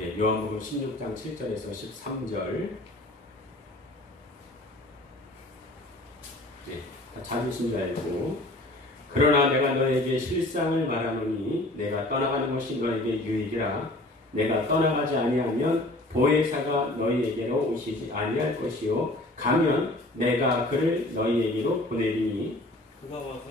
요한복음 16장 7절에서 13절. 다 찾으신 줄 알고. 그러나 내가 너에게 실상을 말하노니 내가 떠나가는 것이 너에게 유익이라. 내가 떠나가지 아니하면 보혜사가 너희에게로 오시지 아니할 것이요 가면 내가 그를 너희에게로 보내리니 그가 와서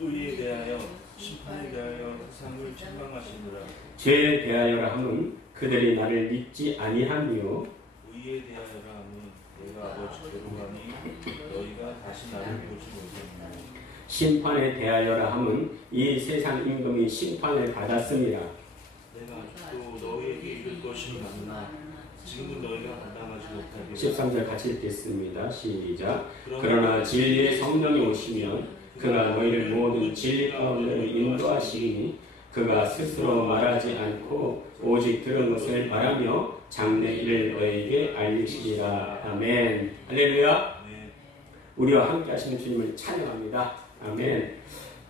의에 대하여 심판에 대하여 세상을 책망하시느라. 죄에 대하여라 함은 그들이 나를 믿지 아니함이요 의에 대하여라 함은 내가 아버지께로 가니 너희가 다시 나를 보지 못하느니라. 심판에 대하여라 함은 이 세상 임금이 심판을 받았습니다. 내가 아직도 너희에게 이를 것이 많으나 지금은 너희가 감당하지 못하게. 13절 같이 읽겠습니다. 시작. 그러나 진리의 성령이 오시면 그가 너희를 모든 진리 가운데로 인도하시니 그가 스스로 말하지 않고 오직 들은 것을 말하며 장래 일을 너희에게 알리시리라. 아멘. 할렐루야. 우리와 함께 하시는 주님을 찬양합니다. 아멘.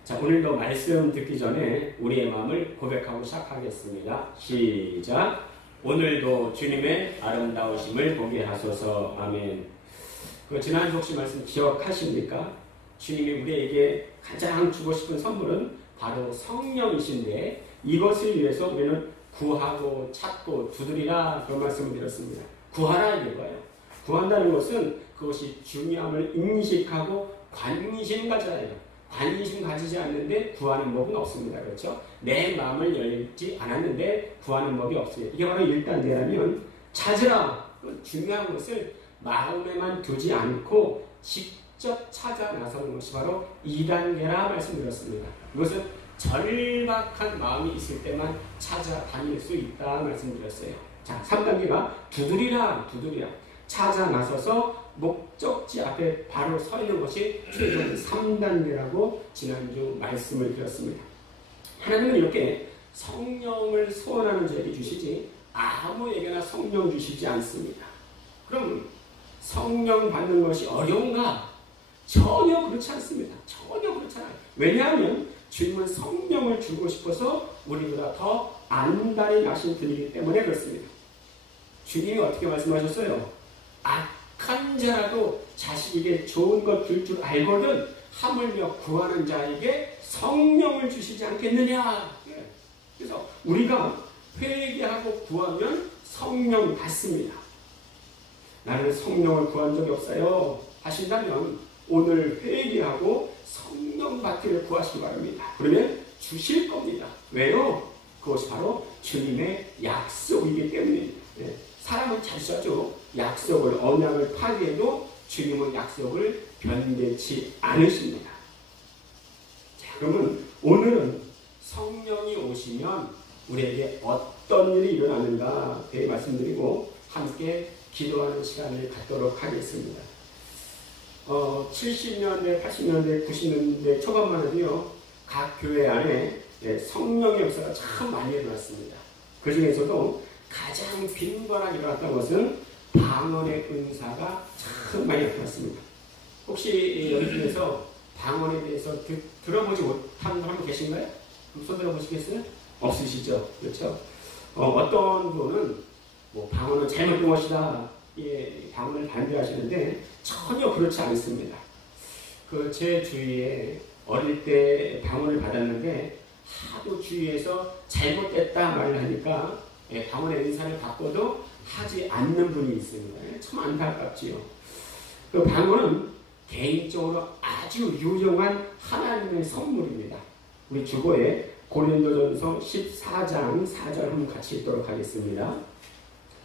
자, 오늘도 말씀 듣기 전에 우리의 마음을 고백하고 시작하겠습니다. 시작. 오늘도 주님의 아름다우심을 보게 하소서. 아멘. 지난주 혹시 말씀 기억하십니까? 주님이 우리에게 가장 주고 싶은 선물은 바로 성령이신데 이것을 위해서 우리는 구하고 찾고 두드리라 그런 말씀을 드렸습니다. 구하라 이거예요. 구한다는 것은 그것이 중요함을 인식하고 관심 가져야 해요. 관심 가지지 않는데 구하는 법은 없습니다. 그렇죠? 내 마음을 열지 않았는데 구하는 법이 없습니다. 이게 바로 1단계라면 찾으라. 중요한 것을 마음에만 두지 않고 직접 찾아 나서는 것이 바로 2단계라 말씀드렸습니다. 이것은 절박한 마음이 있을 때만 찾아다닐 수 있다 말씀드렸어요. 자, 3단계가 두드리라. 찾아 나서서 목적지 앞에 바로 서 있는 것이 최종 3단계라고 지난주 말씀을 드렸습니다. 하나님은 이렇게 성령을 소원하는 자에게 주시지 아무에게나 성령 주시지 않습니다. 그럼 성령 받는 것이 어려운가? 전혀 그렇지 않습니다. 전혀 그렇지 않아요. 왜냐하면 주님은 성령을 주고 싶어서 우리보다 더 안달이 나신 분이기 때문에 그렇습니다. 주님이 어떻게 말씀하셨어요? 악한 자라도 자식에게 좋은 것 줄 줄 알거든 하물며 구하는 자에게 성령을 주시지 않겠느냐. 그래서 우리가 회개하고 구하면 성령 받습니다. 나는 성령을 구한 적이 없어요 하신다면 오늘 회개하고 성령 받기를 구하시기 바랍니다. 그러면 주실 겁니다. 왜요? 그것이 바로 주님의 약속이기 때문입니다. 사람은 잘 써죠. 약속을 언약을 파괴해도 주님은 약속을 변개치 않으십니다. 자, 그러면 오늘은 성령이 오시면 우리에게 어떤 일이 일어나는가 대해 말씀드리고 함께 기도하는 시간을 갖도록 하겠습니다. 70년대, 80년대, 90년대 초반만 해도요, 각 교회 안에 성령의 역사가 참 많이 일어났습니다. 그 중에서도 가장 빈번하게 일어났던 것은 방언의 은사가 참 많이 나타났습니다. 혹시 여기 중에서 방언에 대해서 들어보지 못한 분 한 분 계신가요? 손 들어보시겠어요? 없으시죠? 그렇죠? 어떤 분은 방언은 잘못된 것이다. 방언을 반대하시는데 전혀 그렇지 않습니다. 제 주위에 어릴 때 방언을 받았는데 하도 주위에서 잘못됐다 말을 하니까 방언의 은사를 받고도 하지 않는 분이 있습니다. 참 안타깝지요. 그 방언은 개인적으로 아주 유용한 하나님의 선물입니다. 우리 주보에 고린도전서 14장 4절 한번 같이 읽도록 하겠습니다.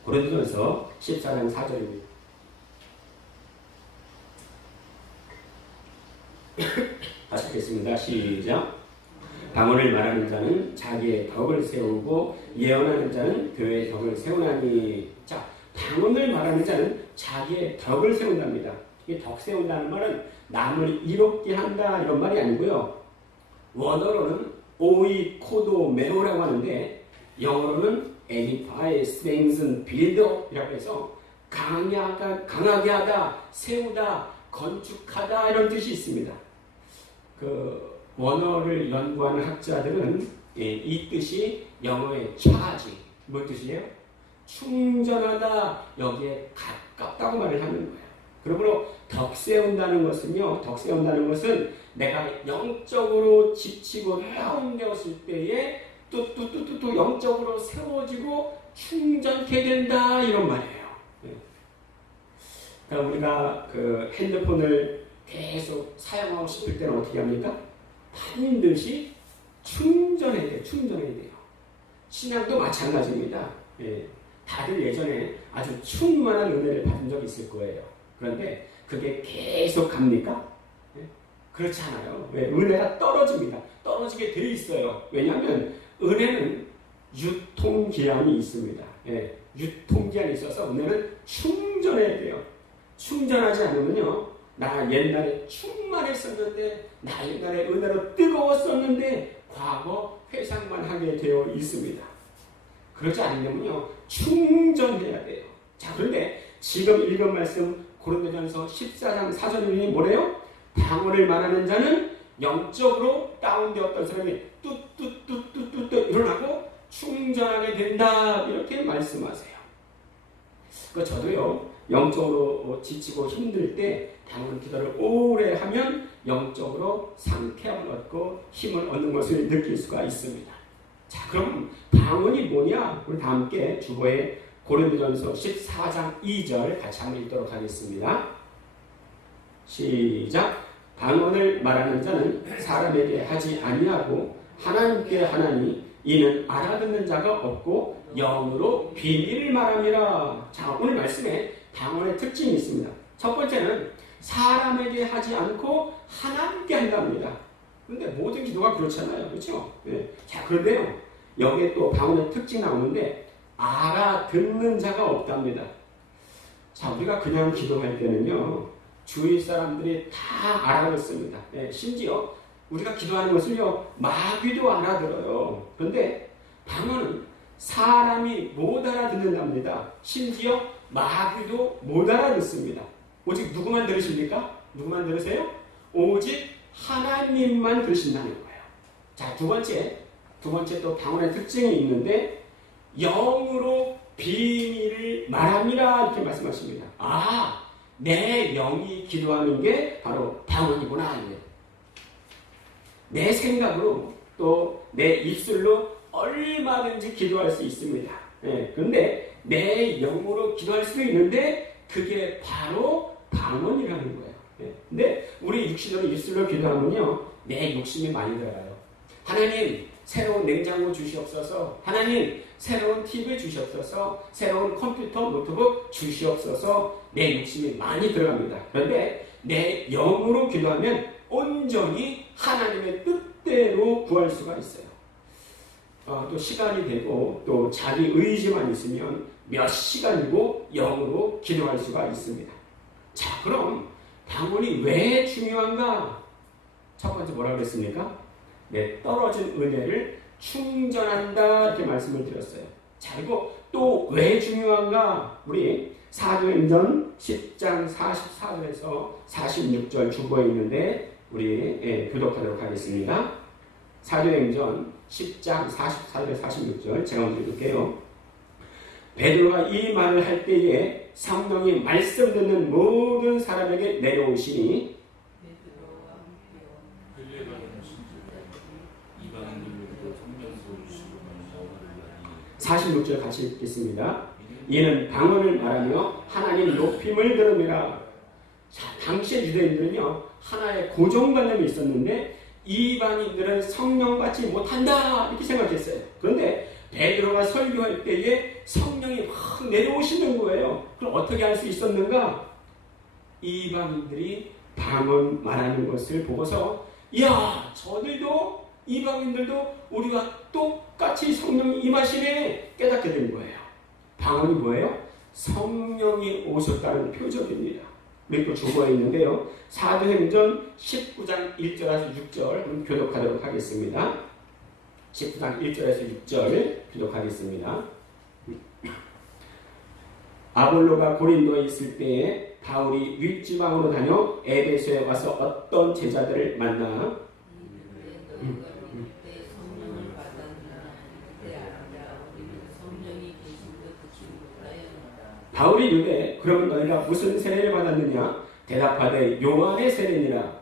고린도전서 14장 4절입니다. 다시 하겠습니다. 시작. 방언을 말하는 자는 자기의 덕을 세우고 예언하는 자는 교회의 덕을 세우나니. 자, 방언을 말하는 자는 자기의 덕을 세운답니다. 이 덕 세운다는 말은 남을 이롭게 한다 이런 말이 아니고요. 원어로는 오이코도 메오라고 하는데 영어로는 edify, strengthen, build up이라고 해서 강하게 하다, 세우다, 건축하다 이런 뜻이 있습니다. 원어를 연구하는 학자들은 이 뜻이 영어의 charge, 뭐 뜻이에요? 충전하다, 여기에 가깝다고 말을 하는 거예요. 그러므로 덕세운다는 것은 내가 영적으로 지치고 다운되었을 때에 또 영적으로 세워지고 충전케 된다, 이런 말이에요. 그러니까 우리가 그 핸드폰을 계속 사용하고 싶을 때는 어떻게 합니까? 반드시 충전해야 돼요. 신앙도 마찬가지입니다. 다들 예전에 아주 충만한 은혜를 받은 적이 있을 거예요. 그런데 그게 계속 갑니까? 그렇지 않아요. 은혜가 떨어집니다. 떨어지게 돼 있어요. 왜냐하면 은혜는 유통기한이 있습니다. 유통기한이 있어서 은혜는 충전해야 돼요. 충전하지 않으면요, 나 옛날에 충만했었는데, 나 옛날에 은혜로 뜨거웠었는데 과거 회상만 하게 되어 있습니다. 그렇지 않으면요, 충전해야 돼요. 자, 그런데 지금 읽은 말씀 고린도전서 14장 4절이 뭐래요? 방언을 말하는 자는 영적으로 다운되었던 사람이 뚜뚜뚜뚜뚜 일어나고 충전하게 된다, 이렇게 말씀하세요. 저도요, 영적으로 지치고 힘들 때 방언 기도를 오래 하면 영적으로 상쾌함을 얻고 힘을 얻는 것을 느낄 수가 있습니다. 자, 그럼 방언이 뭐냐? 우리 다 함께 주보에 고린도전서 14장 2절 같이 한번 읽도록 하겠습니다. 시작. 방언을 말하는 자는 사람에게 하지 아니하고 하나님께 하나니 이는 알아듣는 자가 없고 영으로 비밀을 말함이라. 자, 오늘 말씀에 방언의 특징이 있습니다. 첫 번째는 사람에게 하지 않고 하나님께 한답니다. 그런데 모든 기도가 그렇잖아요. 그렇죠? 네. 자, 그런데요, 여기에 또 방언의 특징이 나오는데 알아듣는 자가 없답니다. 자, 우리가 그냥 기도할 때는요, 주위 사람들이 다 알아듣습니다. 네, 심지어 우리가 기도하는 것을요, 마귀도 알아들어요. 그런데 방언은 사람이 못 알아듣는답니다. 심지어 마귀도 못 알아듣습니다. 오직 누구만 들으십니까? 누구만 들으세요? 오직 하나님만 들으신다는 거예요. 자, 두 번째 또 방언의 특징이 있는데 영으로 비밀을 말함이라, 이렇게 말씀하십니다. 아, 내 영이 기도하는 게 바로 방언이구나. 내 생각으로 또 내 입술로 얼마든지 기도할 수 있습니다. 그런데 내 영으로 기도할 수도 있는데 그게 바로 방언이라는 거예요. 근데 우리 육신으로 입술로 기도하면요, 내 욕심이 많이 들어가요. 하나님, 새로운 냉장고 주시옵소서. 하나님, 새로운 TV 주시옵소서. 새로운 컴퓨터, 노트북 주시옵소서. 내 욕심이 많이 들어갑니다. 그런데 내 영으로 기도하면 온전히 하나님의 뜻대로 구할 수가 있어요. 또 시간이 되고 또 자기 의지만 있으면 몇 시간이고 영으로 기도할 수가 있습니다. 자, 그럼 방언이 왜 중요한가? 첫 번째 뭐라고 그랬습니까? 내 떨어진 은혜를 충전한다, 이렇게 말씀을 드렸어요. 자, 그리고 또 왜 중요한가? 우리 사도행전 10장 44절에서 46절 주보에 있는데 우리 교독하도록 하겠습니다. 사도행전 10장 44절 46절 제가 먼저 읽을게요. 베드로가 이 말을 할 때에 성령이 말씀 듣는 모든 사람에게 내려오시니 46절 같이 읽겠습니다. 이는 방언을 말하며 하나님 높임을 들음이라. 자, 당시의 유대인들은요, 하나의 고정관념이 있었는데 이방인들은 성령 받지 못한다, 이렇게 생각했어요. 그런데 베드로가 설교할 때에 성령이 확 내려오시는 거예요. 그럼 어떻게 할 수 있었는가? 이방인들이 방언 말하는 것을 보고서, 이야, 저들도 이방인들도 우리가 똑같이 성령이 임하시네, 깨닫게 된 거예요. 방언이 뭐예요? 성령이 오셨다는 표적입니다. 우리 주보에 있는데요, 사도행전 19장 1절에서 6절 교독하도록 하겠습니다. 19장 1절에서 6절 교독하겠습니다. 아볼로가 고린도에 있을 때에 바울이 윗지방으로 다녀 에베소에 와서 어떤 제자들을 만나 바울이 이르되 그럼 너희가 무슨 세례를 받았느냐? 대답하되 요한의 세례니라.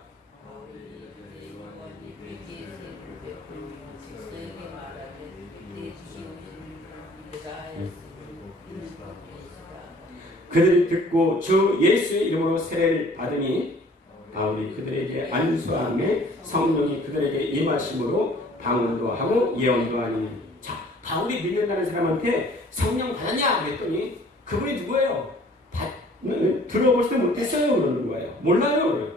그들이 듣고 주 예수의 이름으로 세례를 받으니 바울이 그들에게 안수함에 성령이 그들에게 임하심으로 방언도 하고 예언도 하니. 자, 바울이 믿는다는 사람한테 성령 받았냐? 그랬더니 그분이 누구예요? 들어보지도 못했어요. 그러는 거예요. 몰라요.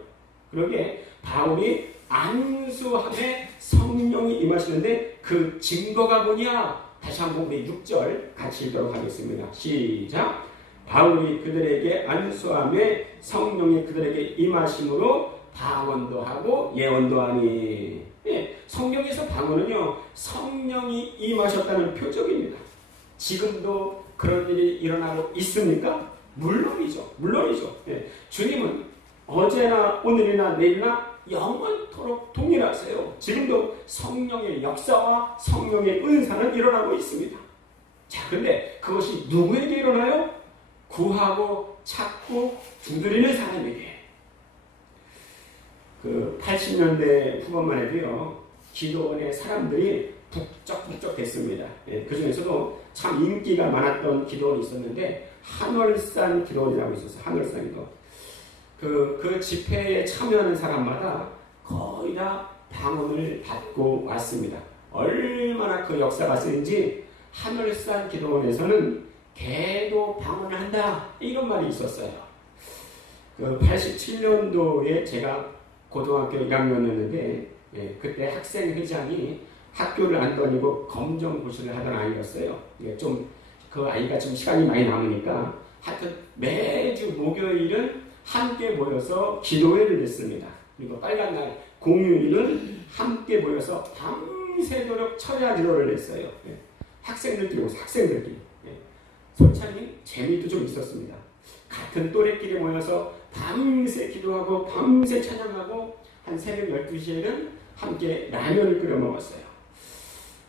그러게 바울이 안수함에 성령이 임하시는데 그 증거가 뭐냐? 다시 한번 우리 6절 같이 읽도록 하겠습니다. 시작. 바울이 그들에게 안수함에 성령이 그들에게 임하심으로 방언도 하고 예언도 하니. 예, 성경에서 방언은요, 성령이 임하셨다는 표적입니다. 지금도 그런 일이 일어나고 있습니까? 물론이죠. 예, 주님은 어제나 오늘이나 내일이나 영원토록 동일하세요. 지금도 성령의 역사와 성령의 은사는 일어나고 있습니다. 자, 그런데 그것이 누구에게 일어나요? 구하고 찾고 두드리는 사람에게. 그 80년대 후반만 해도요, 기도원의 사람들이 북적북적 됐습니다. 예, 그 중에서도 참 인기가 많았던 기도원이 있었는데, 한월산 기도원이라고 있었어요. 한월산 기도원. 그 집회에 참여하는 사람마다 거의 다 방언을 받고 왔습니다. 얼마나 그 역사가 센지 한월산 기도원에서는 개도 방언을 한다, 이런 말이 있었어요. 그 87년도에 제가 고등학교 1학년이었는데, 예, 그때 학생회장이 학교를 안 다니고 검정고시를 하던 아이였어요. 예, 그 아이가 좀 시간이 많이 남으니까 하여튼 매주 목요일은 함께 모여서 기도회를 했습니다. 그리고 빨간 날 공휴일은 함께 모여서 밤새도록 철야 기도를 했어요. 예, 학생들끼리. 예, 솔찬히 재미도 좀 있었습니다. 같은 또래끼리 모여서 밤새 기도하고 밤새 찬양하고 한 새벽 12시에는 함께 라면을 끓여 먹었어요.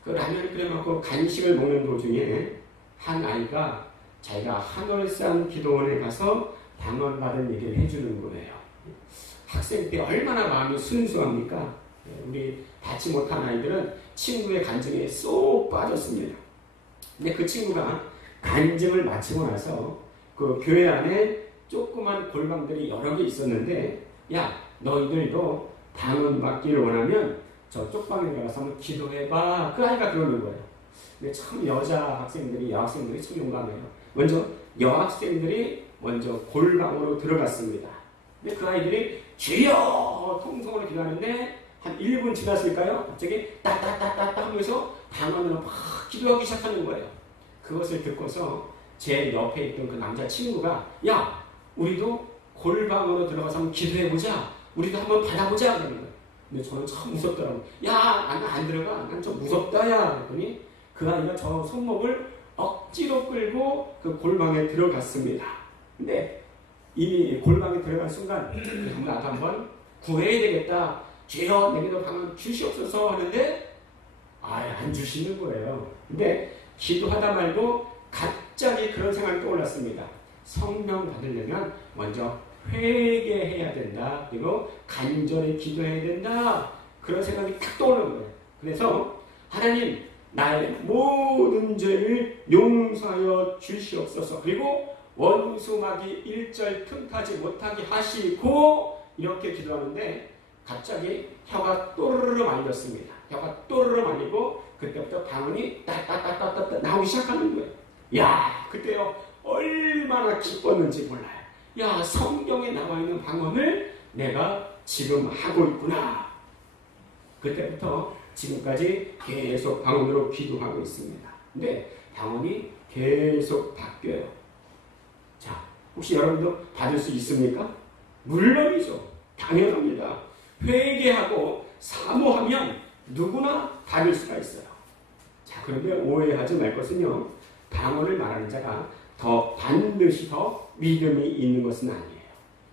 그 라면을 끓여 먹고 간식을 먹는 도중에 한 아이가 자기가 한월산 기도원에 가서 방언 받은 얘기를 해주는 거예요. 학생 때 얼마나 마음이 순수합니까? 우리 받지 못한 아이들은 친구의 간증에 쏙 빠졌습니다. 근데 그 친구가 간증을 마치고 나서 그 교회 안에 조그만 골방들이 여러 개 있었는데, 야, 너희들도 방언 받기를 원하면 저 쪽방에 가서 한번 기도해봐. 그 아이가 그러는 거예요. 근데 참 여학생들이 참 용감해요. 먼저 여학생들이 먼저 골방으로 들어갔습니다. 근데 그 아이들이 주여 통성으로 기도하는데 한 1분 지났을까요? 갑자기 따따따따따 하면서 방언으로 막 기도하기 시작하는 거예요. 그것을 듣고서 제 옆에 있던 그 남자 친구가, 야, 우리도 골방으로 들어가서 한번 기도해보자. 우리도 한번 받아보자. 그러는 거예요. 근데 저는 참 무섭더라고요. 야, 안 들어가. 난 좀 무섭다, 야. 그랬더니 그 아이가 저 손목을 억지로 끌고 그 골방에 들어갔습니다. 근데 이미 골방에 들어간 순간 나도 한번 구해야 되겠다. 주여 내게도 방언 주시옵소서 하는데 안 주시는 거예요. 근데 기도하다 말고 갑자기 그런 생각이 떠올랐습니다. 성령 받으려면 먼저 회개해야 된다. 그리고 간절히 기도해야 된다. 그런 생각이 탁 떠오르는 거예요. 그래서 하나님, 나의 모든 죄를 용서하여 주시옵소서. 그리고 원수마귀 일절 틈타지 못하게 하시고, 이렇게 기도하는데 갑자기 혀가 또르르 말렸습니다. 혀가 또르르 말리고 그때부터 방언이 따따따따따 나오기 시작하는 거예요. 야, 그때요 얼마나 기뻤는지 몰라요. 야, 성경에 나와 있는 방언을 내가 지금 하고 있구나. 그때부터 지금까지 계속 방언으로 기도하고 있습니다. 근데 방언이 계속 바뀌어요. 자, 혹시 여러분도 받을 수 있습니까? 물론이죠. 당연합니다. 회개하고 사모하면 누구나 받을 수가 있어요. 자, 그런데 오해하지 말 것은요, 방언을 말하는 자가 반드시 더 믿음이 있는 것은 아니에요.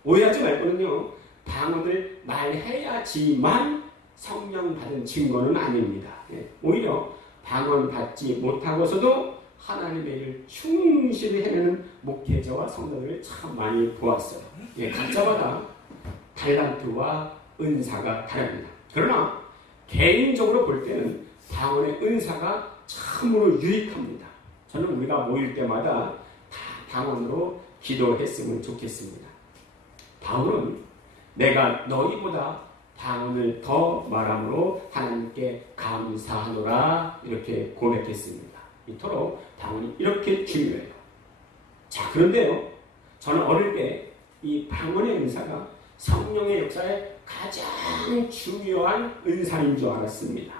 오해하지 말 거는요, 방언을 말해야지만 성령 받은 증거는 아닙니다. 오히려 방언 받지 못하고서도 하나님의 일을 충실히 해내는 목회자와 성도들을 참 많이 보았어요. 예, 각자마다 달란트와 은사가 다릅니다. 그러나 개인적으로 볼 때는 방언의 은사가 참으로 유익합니다. 저는 우리가 모일 때마다 다 방언으로 기도했으면 좋겠습니다. 방언은 내가 너희보다 방언을 더 말함으로 하나님께 감사하노라 이렇게 고백했습니다. 이토록 방언이 이렇게 중요해요. 자, 그런데요, 저는 어릴 때 이 방언의 은사가 성령의 역사에 가장 중요한 은사인 줄 알았습니다.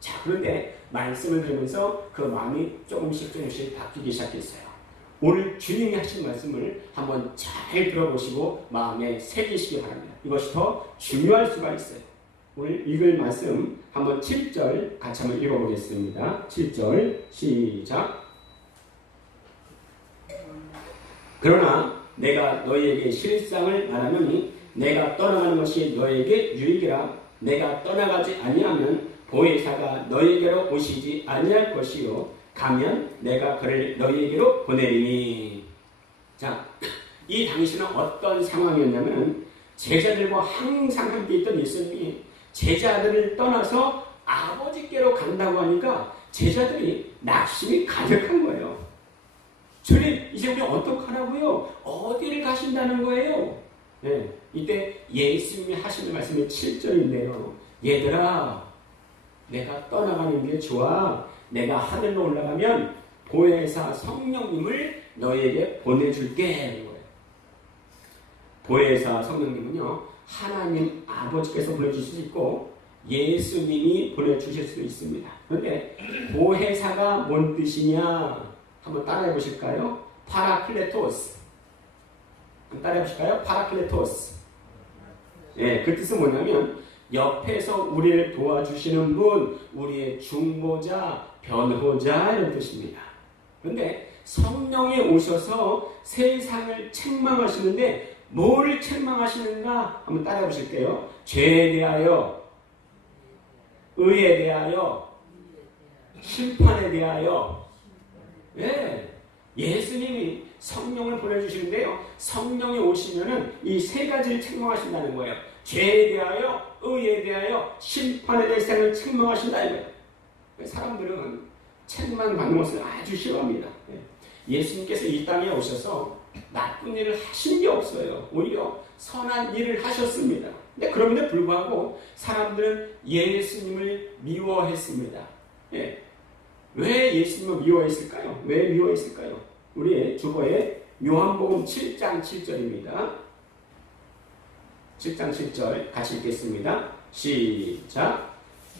자, 그런데 말씀을 들으면서 그 마음이 조금씩 바뀌기 시작했어요. 오늘 주님이 하신 말씀을 한번 잘 들어보시고 마음에 새기시기 바랍니다. 이것이 더 중요할 수가 있어요. 오늘 읽을 말씀 한번 7절 같이 한번 읽어보겠습니다. 7절 시작. 그러나 내가 너희에게 실상을 말하노니 내가 떠나가는 것이 너희에게 유익이라. 내가 떠나가지 아니하면 보혜사가 너희에게로 오시지 아니할 것이요 가면 내가 그를 너희에게로 보내리니. 자, 이 당시는 어떤 상황이었냐면 제자들과 항상 함께 있던 예수님이 제자들을 떠나서 아버지께로 간다고 하니까 제자들이 낙심이 가득한 거예요. 주님, 이제 우리 어떡하라고요? 어디를 가신다는 거예요? 네, 이때 예수님이 하시는 말씀이 7절인데요. 얘들아, 내가 떠나가는 게 좋아. 내가 하늘로 올라가면 보혜사 성령님을 너희에게 보내줄게. 보혜사 성령님은요, 하나님 아버지께서 보내주실 수 있고 예수님이 보내주실 수 있습니다. 그런데 보혜사가 뭔 뜻이냐? 한번 따라해 보실까요? 파라클레토스. 따라해 보실까요? 파라클레토스. 예, 그 뜻은 뭐냐면 옆에서 우리를 도와주시는 분, 우리의 중보자, 변호자 이런 뜻입니다. 그런데 성령이 오셔서 세상을 책망하시는데 뭘 책망하시는가? 한번 따라해 보실게요. 죄에 대하여, 의에 대하여, 심판에 대하여. 예, 예수님이 성령을 보내주시는데요. 성령이 오시면은 이 세 가지를 책망하신다는 거예요. 죄에 대하여, 의에 대하여, 심판에 대해 세상을 책망하신다 이거예요. 사람들은 책망받는 것을 아주 싫어합니다. 예수님께서 이 땅에 오셔서 나쁜 일을 하신 게 없어요. 오히려 선한 일을 하셨습니다. 근데 그럼에도 불구하고 사람들은 예수님을 미워했습니다. 예. 왜 예수님을 미워했을까요? 왜 미워했을까요? 우리의 주보에 요한복음 7장 7절입니다. 7장 7절 같이 읽겠습니다. 시작.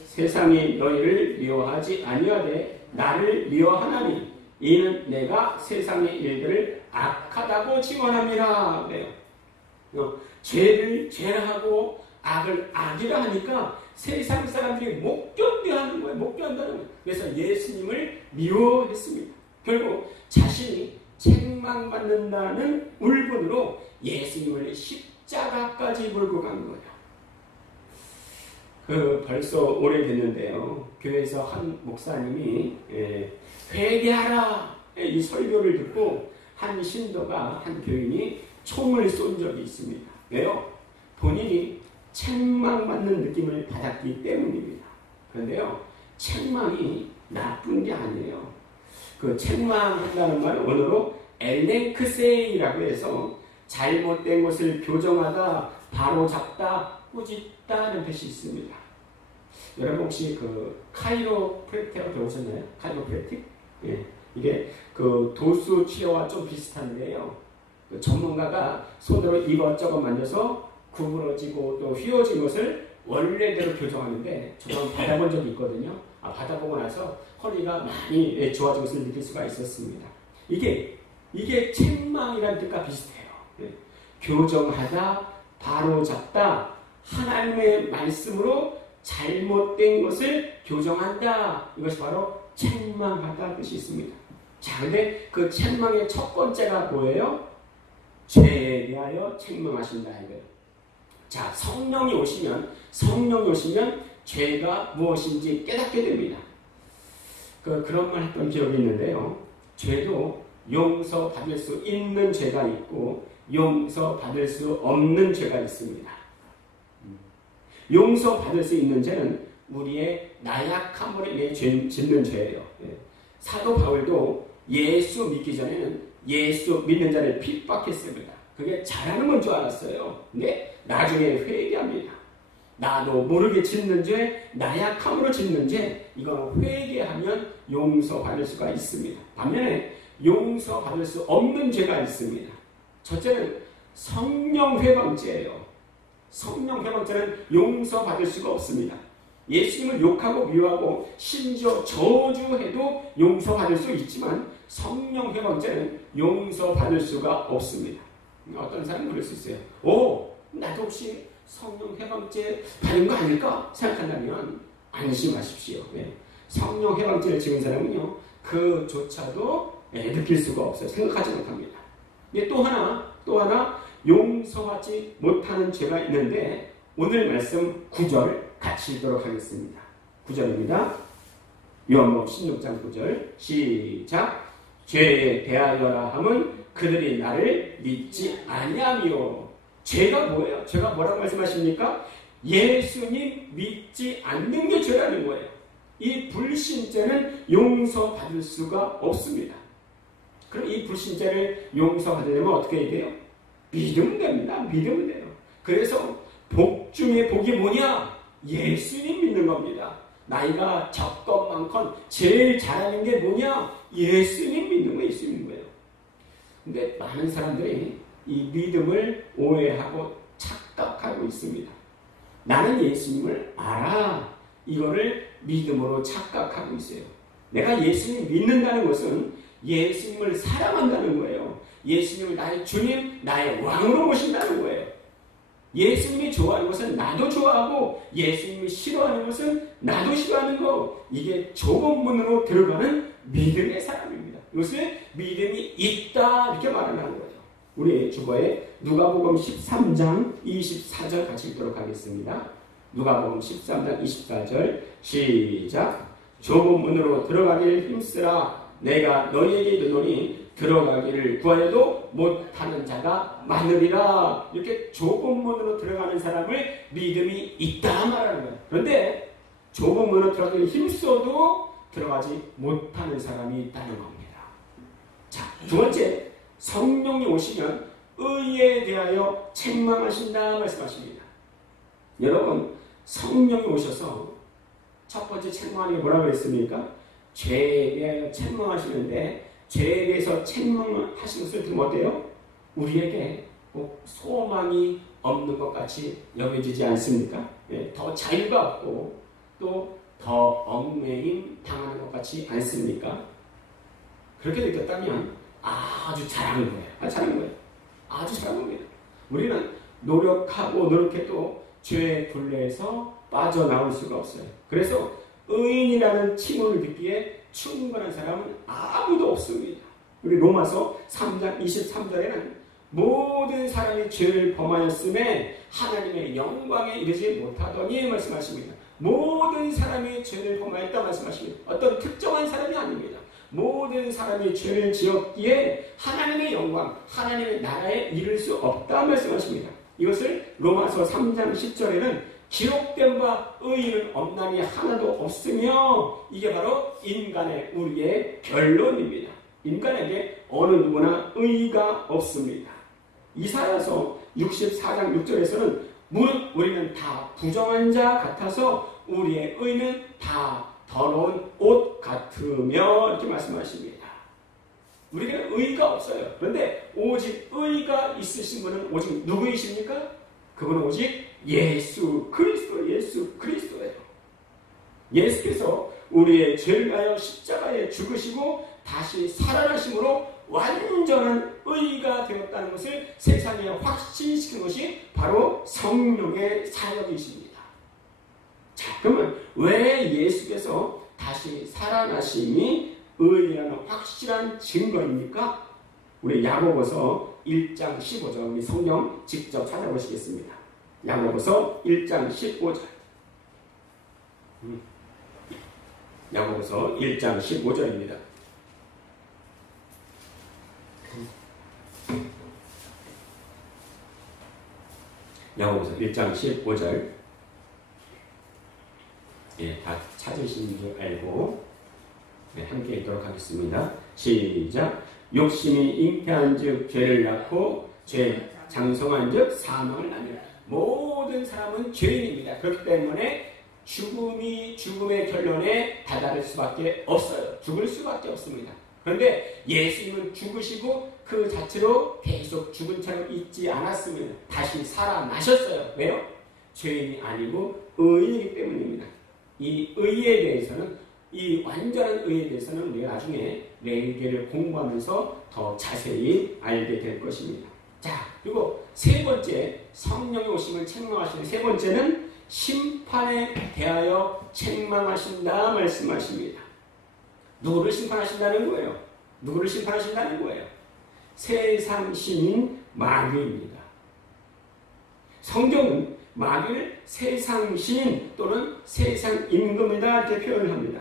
세상이 너희를 미워하지 아니하되 나를 미워하나니 이는 내가 세상의 일들을 악하다고 증언함이라. 그래요. 죄를 죄하고 악을 악이라 하니까 세상 사람들이 못 견뎌하는 거예요. 못 견뎌하는 거예요. 그래서 예수님을 미워했습니다. 결국 자신이 책망받는다는 울분으로 예수님을 십자가까지 몰고 간 거예요. 벌써 오래됐는데요. 교회에서 한 목사님이 회개하라 이 설교를 듣고 한 신도가, 한 교인이 총을 쏜 적이 있습니다. 왜요? 본인이 책망받는 느낌을 받았기 때문입니다. 그런데요, 책망이 나쁜 게 아니에요. 그 책망한다는 말은 원어로 엘렉세이라고 해서 잘못된 것을 교정하다, 바로잡다, 꾸짖다는 뜻이 있습니다. 여러분 혹시 그 카이로프랙틱을 배우셨나요? 카이로프랙틱? 예, 이게 그 도수 치료와 좀 비슷한데요. 그 전문가가 손으로 이것저것 만져서 구부러지고 또 휘어진 것을 원래대로 교정하는데 저는 받아본 적이 있거든요. 받아보고 나서 허리가 많이 좋아진 것을 느낄 수가 있었습니다. 이게 책망이라는 뜻과 비슷해요. 예. 교정하다, 바로잡다, 하나님의 말씀으로 잘못된 것을 교정한다. 이것이 바로 책망하다 뜻이 있습니다. 자, 근데 그 책망의 첫 번째가 뭐예요? 죄에 대하여 책망하신다 이거예요. 자, 성령이 오시면 죄가 무엇인지 깨닫게 됩니다. 그런 말 했던 기억이 있는데요. 죄도 용서받을 수 있는 죄가 있고 용서받을 수 없는 죄가 있습니다. 용서받을 수 있는 죄는 우리의 나약함으로 인해 짓는 죄예요. 사도 바울도 예수 믿기 전에는 예수 믿는 자를 핍박했습니다. 그게 잘하는 건 줄 알았어요. 근데 나중에 회개합니다. 나도 모르게 짓는 죄, 나약함으로 짓는 죄, 이건 회개하면 용서받을 수가 있습니다. 반면에 용서받을 수 없는 죄가 있습니다. 첫째는 성령 회방죄예요. 성령 회방죄는 용서받을 수가 없습니다. 예수님을 욕하고 미워하고 심지어 저주해도 용서받을 수 있지만 성령 회방죄는 용서받을 수가 없습니다. 어떤 사람은 그럴 수 있어요. 나도 혹시 성령 회방죄 받은 거 아닐까 생각한다면 안심하십시오. 성령 회방죄를 지은 사람은요, 그조차도 느낄 수가 없어요. 생각하지 못합니다. 또 하나 용서하지 못하는 죄가 있는데 오늘 말씀 9절 같이 읽도록 하겠습니다. 9절입니다. 요한복음 16장 9절 시작. 죄에 대하여라 함은 그들이 나를 믿지 아니하며. 죄가 뭐예요? 죄가 뭐라고 말씀하십니까? 예수님 믿지 않는 게 죄라는 거예요. 이 불신죄는 용서받을 수가 없습니다. 그럼 이 불신죄를 용서받으려면 어떻게 해야 돼요? 믿으면 됩니다. 믿으면 돼요. 그래서 복 중에 복이 뭐냐? 예수님 믿는 겁니다. 나이가 적건 많건 제일 잘하는 게 뭐냐? 예수님 믿는 거예요. 예수님 믿는 거예요. 근데 많은 사람들이 이 믿음을 오해하고 착각하고 있습니다. 나는 예수님을 알아. 이거를 믿음으로 착각하고 있어요. 내가 예수님 믿는다는 것은 예수님을 사랑한다는 거예요. 예수님을 나의 주님, 나의 왕으로 모신다는 거예요. 예수님이 좋아하는 것은 나도 좋아하고 예수님이 싫어하는 것은 나도 싫어하는 거. 이게 좁은 문으로 들어가는 믿음의 사람입니다. 이것을 믿음이 있다 이렇게 말하는 거예요. 우리 주보에 누가복음 13장 24절 같이 읽도록 하겠습니다. 누가복음 13장 24절 시작. 좁은 문으로 들어가기를 힘쓰라. 내가 너희에게 이르노니 들어가기를 구하여도 못하는 자가 많으리라. 이렇게 좁은 문으로 들어가는 사람을 믿음이 있다 말하는 거예요. 그런데 좁은 문으로 들어가기를 힘써도 들어가지 못하는 사람이 있다는 겁니다. 자, 두 번째, 성령이 오시면 의에 대하여 책망하신다 말씀하십니다. 여러분, 성령이 오셔서 첫 번째 책망하는 게 뭐라고 했습니까? 죄에 대하여 책망하시는데 죄에 대해서 책망하시는 것을 들으면 어때요? 우리에게 소망이 없는 것 같이 여겨지지 않습니까? 더 자유가 없고 또 더 얽매임 당하는 것 같지 않습니까? 그렇게 느꼈다면 아주 잘하는 거예요. 잘하는 거예요. 아주 잘하는 거예요. 우리는 노력하고 노력해도 죄의 굴레에서 빠져나올 수가 없어요. 그래서 의인이라는 칭호를 듣기에 충분한 사람은 아무도 없습니다. 우리 로마서 3장 23절에는 모든 사람이 죄를 범하였음에 하나님의 영광에 이르지 못하더니 말씀하십니다. 모든 사람이 죄를 범하였다 말씀하십니다. 어떤 특정한 사람이 아닙니다. 모든 사람이 죄를 지었기에 하나님의 영광, 하나님의 나라에 이를 수 없다 말씀하십니다. 이것을 로마서 3장 10절에는 기록된 바 의인은 없나니 하나도 없으며, 이게 바로 인간의 우리의 결론입니다. 인간에게 어느 누구나 의의가 없습니다. 이사야서 64장 6절에서는 무릇 우리는 다 부정한 자 같아서 우리의 의는 다 더러운 옷 같으며 이렇게 말씀하십니다. 우리에게는 의의가 없어요. 그런데 오직 의의가 있으신 분은 오직 누구이십니까? 그분은 오직 예수 그리스도예요. 예수께서 우리의 죄를 위하여 십자가에 죽으시고 다시 살아나심으로 완전한 의의가 되었다는 것을 세상에 확신시킨 것이 바로 성령의 사역이십니다. 자, 그러면 왜 예수께서 다시 살아나심이 의의라는 확실한 증거입니까? 우리 야고보서 1장 15절, 우리 성경 직접 찾아보시겠습니다. 야고보서 1장 15절. 야고보서 1장 15절입니다. 야고보서 1장 15절. 예, 다 찾으신 줄 알고 네, 함께 읽도록 하겠습니다. 시작. 욕심이 잉태한즉 죄를 낳고 죄 장성한즉 사망을 낳느니라. 모든 사람은 죄인입니다. 그렇기 때문에 죽음의 결론에 다다를 수밖에 없어요. 죽을 수밖에 없습니다. 그런데 예수님은 죽으시고 그 자체로 계속 죽은 채로 있지 않았습니다. 다시 살아나셨어요. 왜요? 죄인이 아니고 의인이기 때문입니다. 이 의에 대해서는, 이 완전한 의에 대해서는 우리가 나중에 레위기를 공부하면서 더 자세히 알게 될 것입니다. 자, 그리고 세 번째, 성령의 오심을 책망하시는 세 번째는 심판에 대하여 책망하신다 말씀하십니다. 누구를 심판하신다는 거예요? 누구를 심판하신다는 거예요? 세상 신인 마귀입니다. 성경은 마귀를 세상 신인 또는 세상 임금이다 이렇게 표현을 합니다.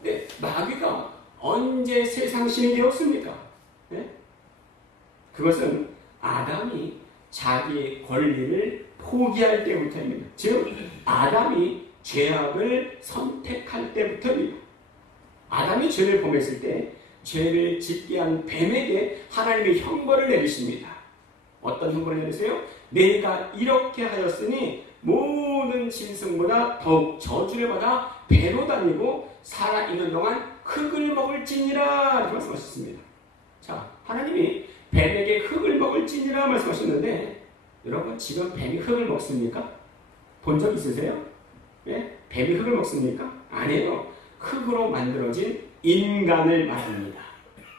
근데 마귀가 언제 세상 신이 되었습니까? 네? 그것은 아담이 자기의 권리를 포기할 때부터입니다. 즉 아담이 죄악을 선택할 때부터입니다. 아담이 죄를 범했을 때 죄를 짓게 한 뱀에게 하나님의 형벌을 내리십니다. 어떤 형벌을 내리세요? 내가 이렇게 하였으니 모든 짐승보다 더욱 저주를 받아 배로 다니고 살아있는 동안 흙을 먹을지니라 이렇게 말씀하셨습니다. 자, 하나님이 뱀에게 흙을 먹을지니라 말씀하셨는데 여러분 지금 뱀이 흙을 먹습니까? 본 적 있으세요? 예? 뱀이 흙을 먹습니까? 아니에요. 흙으로 만들어진 인간을 말합니다.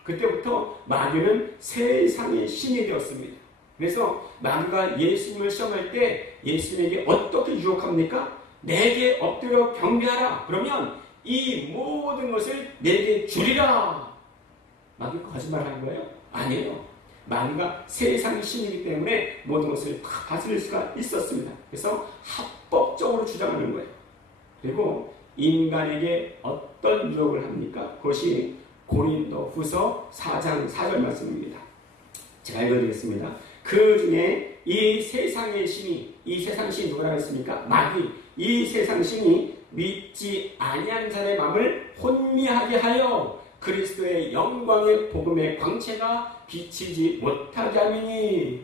그때부터 마귀는 세상의 신이 되었습니다. 그래서 마귀가 예수님을 시험할 때 예수님에게 어떻게 유혹합니까? 내게 엎드려 경배하라. 그러면 이 모든 것을 내게 주리라. 마귀가 거짓말하는 거예요? 아니에요. 마귀가 세상의 신이기 때문에 모든 것을 다 다스릴 수가 있었습니다. 그래서 합법적으로 주장하는 거예요. 그리고 인간에게 어떤 유혹을 합니까? 그것이 고린도 후서 4장 4절 말씀입니다. 제가 읽어드리겠습니다. 그 중에 이 세상의 신이, 이 세상 신이 누구라고 했습니까? 마귀. 이 세상 신이 믿지 아니한 자의 마음을 혼미하게 하여 그리스도의 영광의 복음의 광채가 비치지 못하게 하니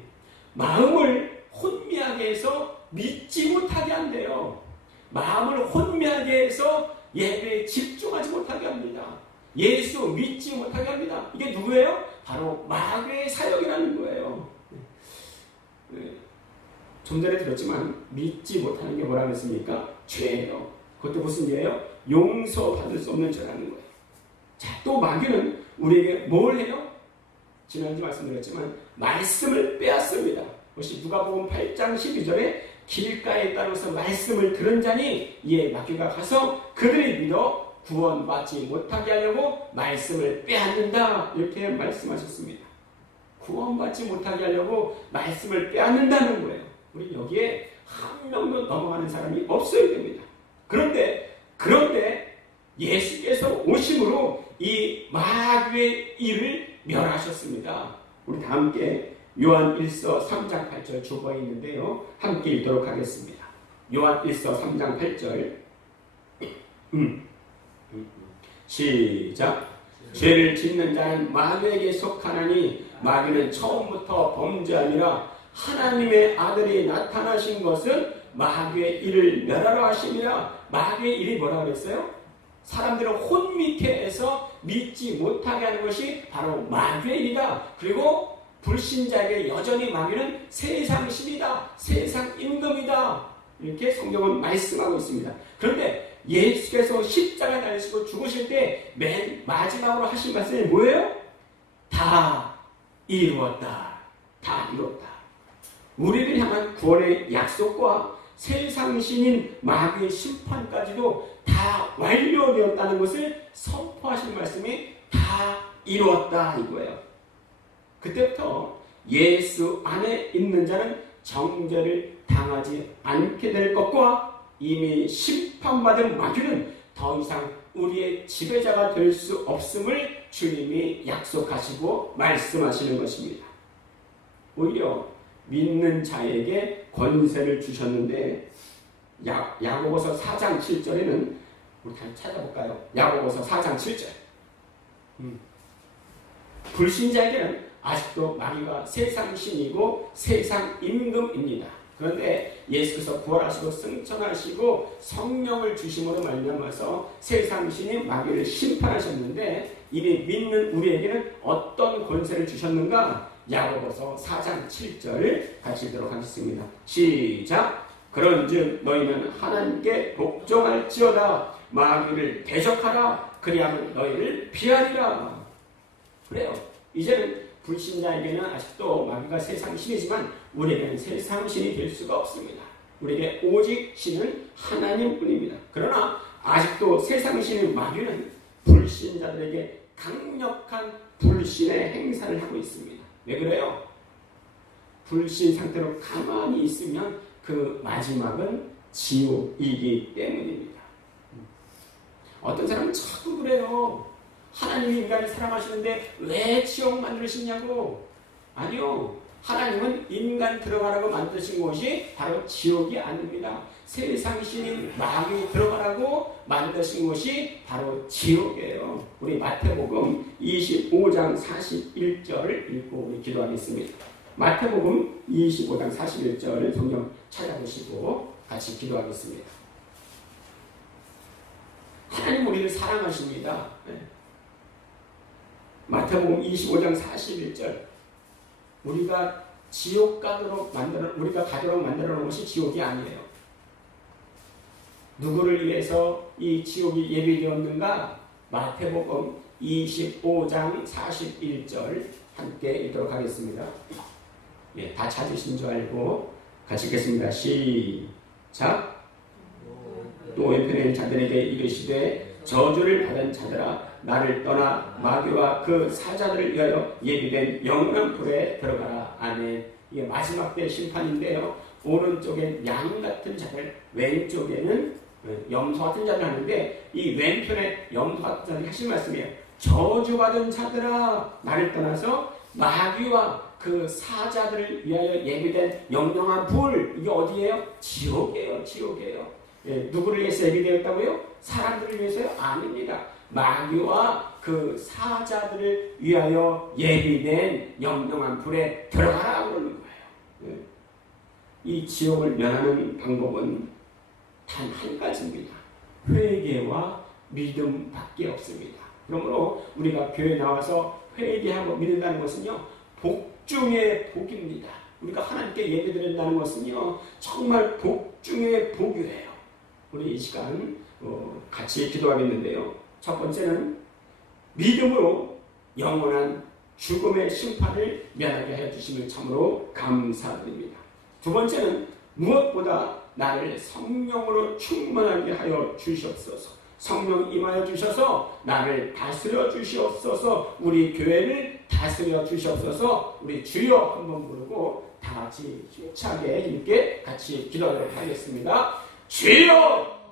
마음을 혼미하게 해서 믿지 못하게 한대요. 마음을 혼미하게 해서 예배에 집중하지 못하게 합니다. 예수 믿지 못하게 합니다. 이게 누구예요? 바로 마귀의 사역이라는 거예요. 좀 전에 들었지만 믿지 못하는 게 뭐라고 했습니까? 죄예요. 그것도 무슨 죄예요? 용서받을 수 없는 죄라는 거예요. 자, 또 마귀는 우리에게 뭘 해요? 지난주 말씀드렸지만 말씀을 빼앗습니다. 그것이 누가복음 8장 12절에 길가에 따라서 말씀을 들은 자니 이에 마귀가 가서 그들이 믿어 구원받지 못하게 하려고 말씀을 빼앗는다 이렇게 말씀하셨습니다. 구원받지 못하게 하려고 말씀을 빼앗는다는 거예요. 우리 여기에 한 명도 넘어가는 사람이 없어야 됩니다. 그런데 예수께서 오심으로 이 마귀의 일을 멸하셨습니다. 우리 다 함께 요한 1서 3장 8절 주보에 있는데요. 함께 읽도록 하겠습니다. 요한 1서 3장 8절 시작. 죄를 짓는 자는 마귀에게 속하나니 마귀는 처음부터 범죄함이라 하나님의 아들이 나타나신 것은 마귀의 일을 멸하러 하심이라. 마귀의 일이 뭐라고 그랬어요? 사람들을 혼미케 해서 믿지 못하게 하는 것이 바로 마귀의 일이다. 그리고 불신자에게 여전히 마귀는 세상 신이다. 세상 임금이다. 이렇게 성경은 말씀하고 있습니다. 그런데 예수께서 십자가에 달리시고 죽으실 때 맨 마지막으로 하신 말씀이 뭐예요? 다 이루었다. 다 이루었다. 우리를 향한 구원의 약속과 세상 신인 마귀의 심판까지도 다 완료되었다는 것을 선포하신 말씀이 다 이루었다 이거예요. 그때부터 예수 안에 있는 자는 정죄를 당하지 않게 될 것과 이미 심판받은 마귀는 더 이상 우리의 지배자가 될 수 없음을 주님이 약속하시고 말씀하시는 것입니다. 오히려 믿는 자에게 권세를 주셨는데 야고보서 4장 7절에는 우리 다시 찾아볼까요? 야고보서 4장 7절. 불신자에게는 아직도 마귀가 세상 신이고 세상 임금입니다. 그런데 예수께서 부활하시고 승천하시고 성령을 주심으로 말미암아서 세상 신이 마귀를 심판하셨는데 이미 믿는 우리에게는 어떤 권세를 주셨는가? 야고보서 4장 7절 같이 읽도록 하겠습니다. 시작! 그런즉 너희는 하나님께 복종할지어다. 마귀를 대적하라. 그리하면 너희를 피하리라. 그래요. 이제는 불신자에게는 아직도 마귀가 세상 신이지만 우리에게는 세상 신이 될 수가 없습니다. 우리에게 오직 신은 하나님뿐입니다. 그러나 아직도 세상 신인 마귀는 불신자들에게 강력한 불신의 행사를 하고 있습니다. 왜 그래요? 불신 상태로 가만히 있으면 그 마지막은 지옥이기 때문입니다. 어떤 사람은 자꾸 그래요. 하나님이 인간을 사랑하시는데 왜 지옥 만드시냐고. 아니요. 하나님은 인간 들어가라고 만드신 곳이 바로 지옥이 아닙니다. 세상 신인 마귀 들어가라고 만드신 곳이 바로 지옥이에요. 우리 마태복음 25장 41절을 읽고 우리 기도하겠습니다. 마태복음 25장 41절 성경 찾아보시고 같이 기도하겠습니다. 하나님 우리를 사랑하십니다. 마태복음 25장 41절. 우리가 우리가 가도록 만들어 놓은 것이 지옥이 아니에요. 누구를 위해서 이 지옥이 예비되었는가? 마태복음 25장 41절 함께 읽도록 하겠습니다. 예, 다 찾으신 줄 알고 같이 읽겠습니다. 시작! 또 왼편에 자들에게 이르시되 저주를 받은 자들아 나를 떠나 마귀와 그 사자들을 위하여 예비된 영원한 불에 들어가라. 아멘. 이게 마지막 때 심판인데요. 오른쪽엔 양 같은 자들, 왼쪽에는 염소 같은 자들 하는데 이 왼편에 염소 같은 자들이 하신 말씀이에요. 저주받은 자들아 나를 떠나서 마귀와 그 사자들을 위하여 예비된 영영한 불. 이게 어디예요? 지옥이에요. 지옥이에요. 예, 누구를 위해서 예비되었다고요? 사람들을 위해서요? 아닙니다. 마귀와 그 사자들을 위하여 예비된 영영한 불에 들어가라 그러는 거예요. 이 지옥을 면하는 방법은 단 한 가지입니다. 회개와 믿음밖에 없습니다. 그러므로 우리가 교회에 나와서 회개하고 믿는다는 것은요, 복 중의 복입니다. 우리가 하나님께 예배드린다는 것은요, 정말 복 중의 복이에요. 우리 이 시간 같이 기도하겠는데요. 첫 번째는 믿음으로 영원한 죽음의 심판을 면하게 하여 주심을 참으로 감사드립니다. 두 번째는 무엇보다 나를 성령으로 충만하게 하여 주시옵소서. 성령 임하여 주셔서 나를 다스려 주시옵소서. 우리 교회를 다스려 주시옵소서. 우리 주여 한번 부르고 다 같이 힘차게 힘있게 같이 기도하도록 하겠습니다. 주여!